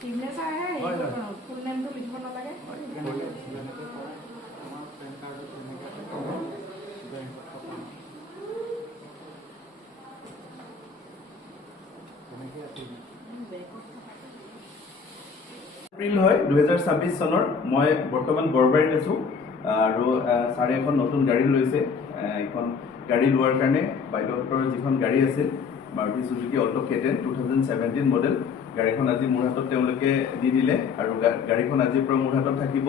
signature হে ফুল নেমটো লিখিব নালাগে এপ্ৰিল হয় 2026 চনৰ মই বৰ্তমান গড়বাৰীত আছো আৰু ছাৰে এখন নতুন গাড়ী লৈছে এখন গাড়ী লোৱাৰ কাৰণে বাইদেউহঁতৰ যিখন গাড়ী আছিল Maruti Suzuki Alto K10 2017 model গাড়ীখন আজি মোৰ হাতত তেওঁলোকে দি দিলে আৰু গাড়ীখন আজিৰ পৰা মোৰ হাতত থাকিব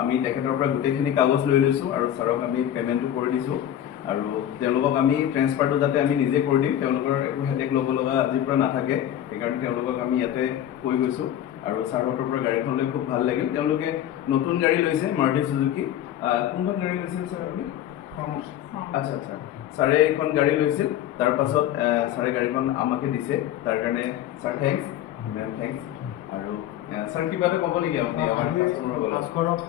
আমি তেখেতৰ পৰা গোটেইখিনি কাগজ লৈ লৈছো আৰু ছাৰক আমি পেমেণ্টটো কৰি দিছো আৰু তেওঁলোকক আমি ট্ৰেন্সফাৰটো যাতে আমি নিজে কৰি দিম তেওঁলোকৰ একো হেডেক ল'ব লগা আজিৰ পৰা নাথাকে সেইকাৰণে তেওঁলোকক আমি ইয়াতে কৈ গৈছো আৰু ছাৰহঁতৰ পৰা গাড়ীখন লৈ খুব ভাল লাগিল তেওঁলোকে নতুন গাড়ী লৈছে মাৰুতি সুজুকি কোনখন গাড়ী লৈছিল ছাৰ আপুনি আচ্ছা আচ্ছা ছাৰে এইখন গাড়ী লৈছিল তাৰ পাছত ছাৰে গাড়ীখন আমাকে দিছে তাৰ কাৰণে ছাৰ থেংকছ মেম থেংকছ আৰু ছাৰ কিবা এটা ক'ব নেকি আপুনি আমাৰ কাষ্টমাৰক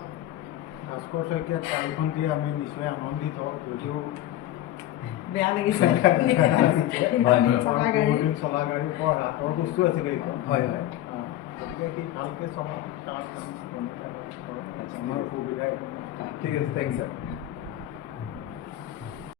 ভাস্কৰ শইকীয়াক গাড়ীখন দিয়ে আমি নিশ্চয় আনন্দিত যদিও বেয়া লাগিছে বহুদিন চলা গাড়ী বৰ হাতৰ বস্তু আছিলে এইখন হয় হয় গতিকে সি ভালকৈ চলাওক তাৰ আমাৰ সুবিধা ঠিক আছে থেংকছ ছাৰ